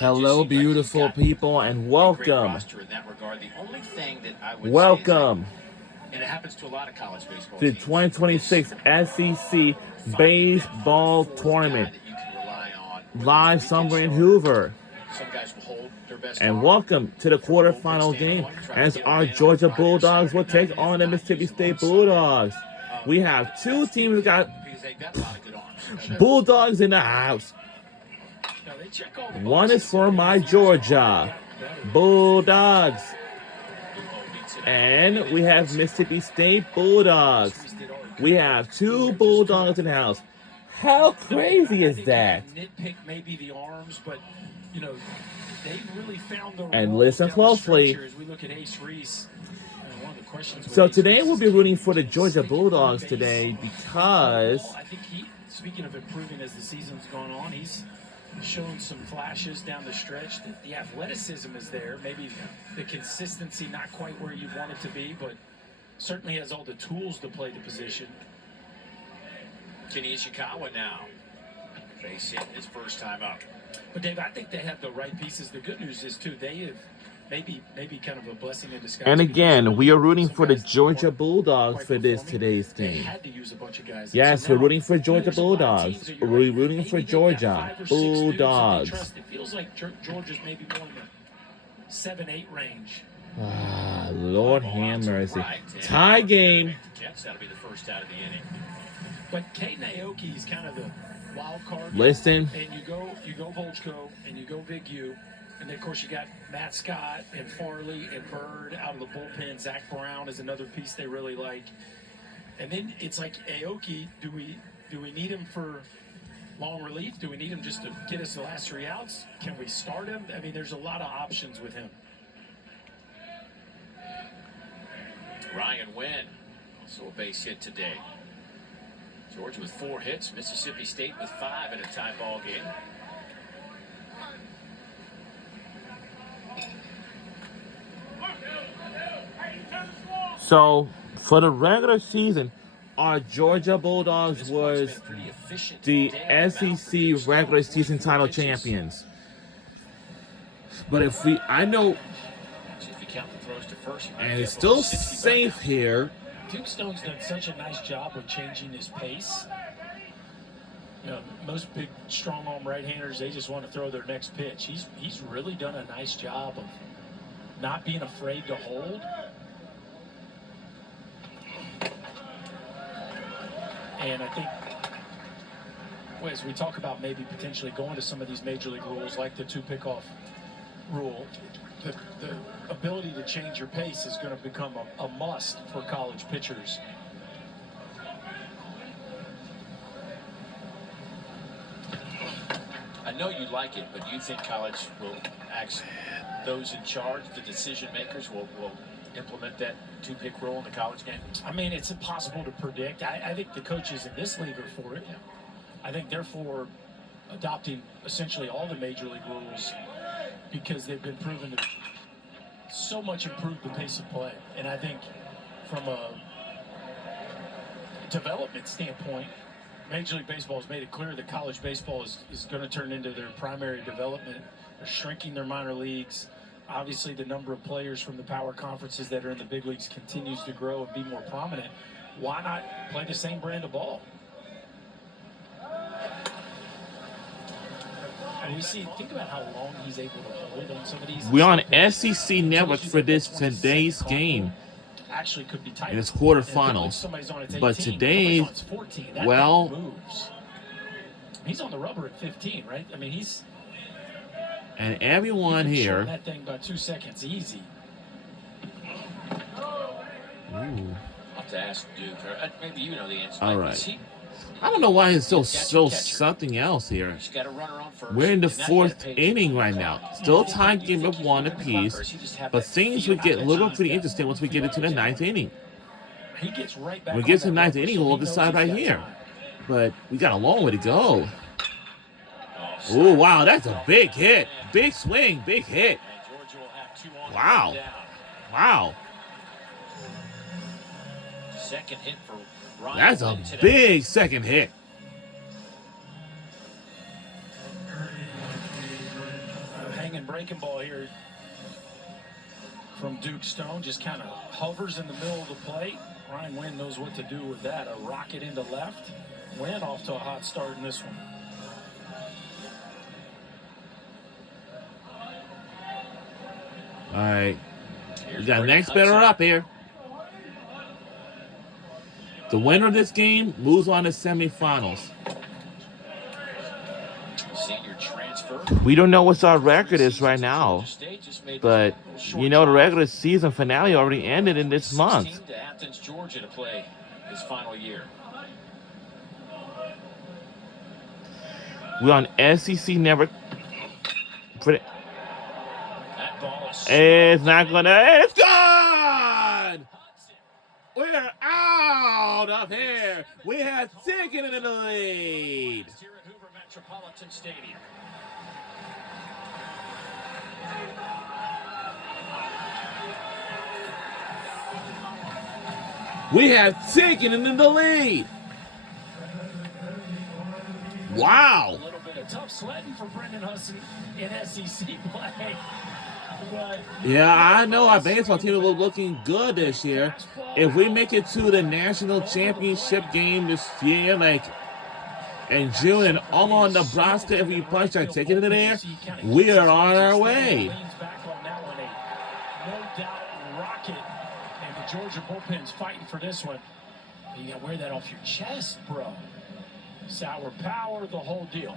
Hello, beautiful people, and welcome. Welcome And it happens to a lot of college baseball to the teams. 2026 SEC Baseball Tournament, live somewhere in Hoover. Some guys will hold their best And arm. welcome to the quarterfinal game as our Georgia Bulldogs will take on the Mississippi State Bulldogs. We have two teams that got Because they've got a lot of good arms. Bulldogs in the house. Now, they check all the One is boxes. for my Georgia Bulldogs. And we have Mississippi State Bulldogs. We have two Bulldogs in the house. How crazy is that? Nitpick maybe the arms, but you know they've really found the. And listen closely. As we look at Ace Reese, one of the questions. So today we'll be rooting for the Georgia Bulldogs today because I think speaking of improving as the season's gone on, he's shown some flashes down the stretch. The athleticism is there. Maybe the consistency not quite where you want it to be, but certainly has all the tools to play the position. Kenny Ishikawa now. Base hit his first time up. But Dave, I think they have the right pieces. The good news is too, they have maybe kind of a blessing in disguise. And again, we are rooting for the Georgia Bulldogs for today's game. Yes, we're rooting for Georgia Bulldogs. We're rooting for Georgia Bulldogs. It feels like Georgia's maybe more in the 7-8 range. Ah, Lord have mercy. Tie game. That'll be the first out of the inning. But Kate Naoki is kind of the wild card. Listen. And you go Volchko, and you go Big U. And then, of course, you got Matt Scott and Farley and Bird out of the bullpen. Zach Brown is another piece they really like. And then it's like Aoki, do we need him for long relief? Do we need him just to get us the last three outs? Can we start him? I mean, there's a lot of options with him. Ryan Wynn, also a base hit today. Georgia with 4 hits, Mississippi State with 5 in a tie ball game. So, for the regular season, our Georgia Bulldogs was the SEC regular season title champions. But I know, and it's still safe here. Duke Stone's done such a nice job of changing his pace. You know, most big, strong arm right-handers, they just want to throw their next pitch. He's really done a nice job of not being afraid to hold. And I think, as we talk about maybe potentially going to some of these major league rules, like the 2 pickoff rule, the ability to change your pace is going to become a must for college pitchers. I know you like it, but do you think college will ask those in charge, the decision makers, will implement that 2-pick rule in the college game? I mean, it's impossible to predict. I think the coaches in this league are for it. Yeah. I think they're for adopting essentially all the major league rules because they've been proven to so much improve the pace of play. And I think from a development standpoint, Major League Baseball has made it clear that college baseball is going to turn into their primary development. They're shrinking their minor leagues. Obviously, the number of players from the power conferences that are in the big leagues continues to grow and be more prominent. Why not play the same brand of ball? And we see, think about how long he's able to hold on some of these. We're on SEC Network for today's game. Actually could be tight. In its quarterfinals. But today, well, he's on the rubber at 15, right? I mean, he's... And everyone here... that thing by 2 seconds, easy. Ooh. I'll have to ask Duke, or maybe you know the answer. All right. I don't know why it's still something else here. We're in the 4th inning right now. Still tie game of 1 apiece, but things would get a little pretty interesting once we get into the 9th inning. When we get to the 9th inning, we'll decide right here. But we got a long way to go. Oh, wow, that's a big hit. Big swing, big hit. Wow. Wow. Second hit for Ryan. That's a big second hit. hanging breaking ball here from Duke Stone. Just kind of hovers in the middle of the plate. Ryan Wynn knows what to do with that. A rocket into left. Wynn off to a hot start in this one. All right. We got next batter up here. The winner of this game moves on to semifinals. Senior transfer. We don't know what our record is right now, but you know the regular season finale already ended in this month. 16 to Athens, Georgia to play his final year. We're on SEC Network. That ball is It's not gonna. It's gone. We're out of here. We have taken it in the lead. here at Hoover Metropolitan Stadium. We have taken it in the lead. Wow. A little bit of tough sledding for Brendan Hudson in SEC play. But Yeah, I know our baseball team is looking good this year. If we make it to the national championship game this year, like in June, and Omaha, Nebraska, if we punch our ticket in there, we are on our way. leans back on that one, a no doubt rocket. And the Georgia bullpen's fighting for this one. You gotta wear that off your chest, bro. Sour power, the whole deal.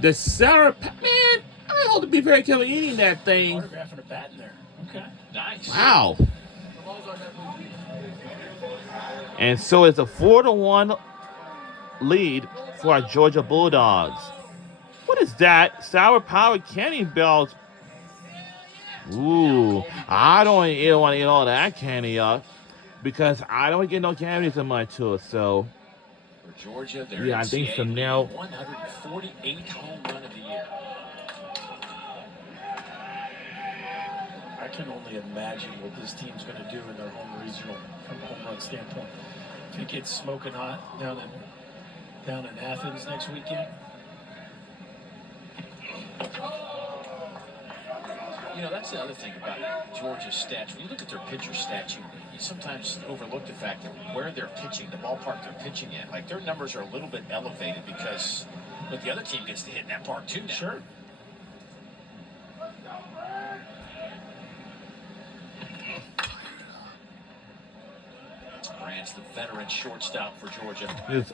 The sour, man, I hope to be very careful eating that thing. Autographing a bat in there. Okay. Nice. Wow. And so it's a 4-1 lead for our Georgia Bulldogs. What is that? Sour Power Candy Belt. Ooh, I don't even want to eat all that candy up because I don't get no candies in my tooth. So, For Georgia, their yeah, I think NCAA from now. 148th home run of the year. I can only imagine what this team's going to do in their home regional from a home run standpoint. If it gets smoking hot down in Athens next weekend. You know, that's the other thing about Georgia's stats. When you look at their pitcher stats, you sometimes overlook the fact that where they're pitching, the ballpark they're pitching in, like their numbers are a little bit elevated because but the other team gets to hit in that park too now. Sure. Grant's the veteran shortstop for Georgia. It's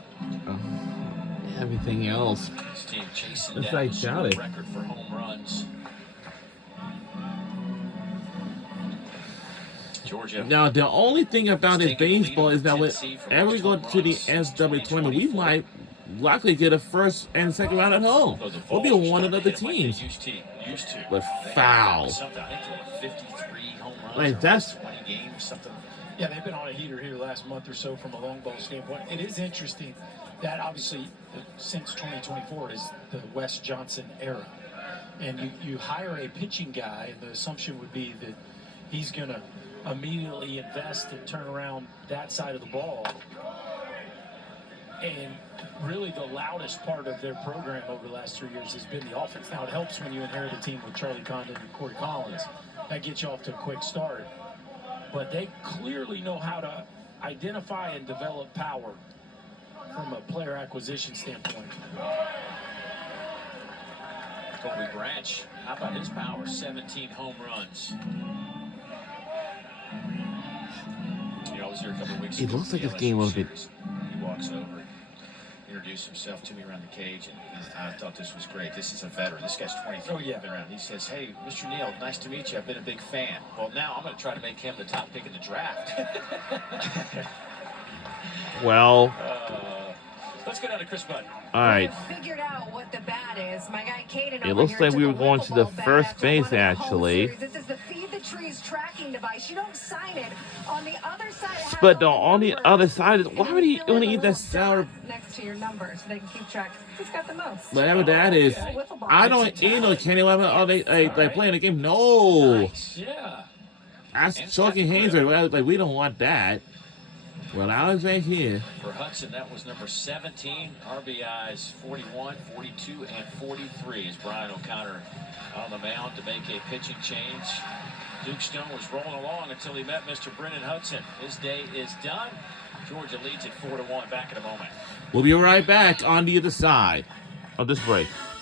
everything else. This team chasing It's down like the school Charlie. record for home runs. Georgia. Now, the only thing about this baseball is that whenever we go to the SW tournament, we might likely get a first and second round at home. We'll be one of the other teams. Used to. But foul. I think they had 53 home runs. Like, that's 20 games, something. Yeah, they've been on a heater here last month or so from a long ball standpoint. It is interesting that obviously since 2024 is the Wes Johnson era. And you hire a pitching guy, and the assumption would be that he's going to immediately invest and turn around that side of the ball. And really the loudest part of their program over the last 3 years has been the offense. Now it helps when you inherit a team with Charlie Condon and Corey Collins. That gets you off to a quick start. But they clearly know how to identify and develop power from a player acquisition standpoint. Kobe Branch, how about his power? 17 home runs. You know, I was here a couple of weeks ago. It looks like this game will be. He walks over, introduced himself to me around the cage, and I thought this was great. This is a veteran. This guy's 23. Oh, yeah. Been around. He says, "Hey, Mr. Neal, nice to meet you. I've been a big fan." Well, now I'm going to try to make him the top pick in the draft. Well, let's go down to Chris Budd. all right. Figured out what the bat is. My guy Caden It looks like we were going to the first base, actually. This is the Feed the Trees tracking device. You don't sign it. On the other side, it has But all on the numbers. other side, why would he You fill in only a eat little that sour? dot next to your number so they can keep track. Who's got the most? Whatever that is. I don't eat no candy. Are they like playing the game? No. Yeah. That's choking hands. Like we don't want that. Well, Alizé here. For Hudson, that was number 17. RBIs 41, 42, and 43 as Brian O'Connor on the mound to make a pitching change. Duke Stone was rolling along until he met Mr. Brennan Hudson. His day is done. Georgia leads at 4-1. Back in a moment. We'll be right back on the other side of this break.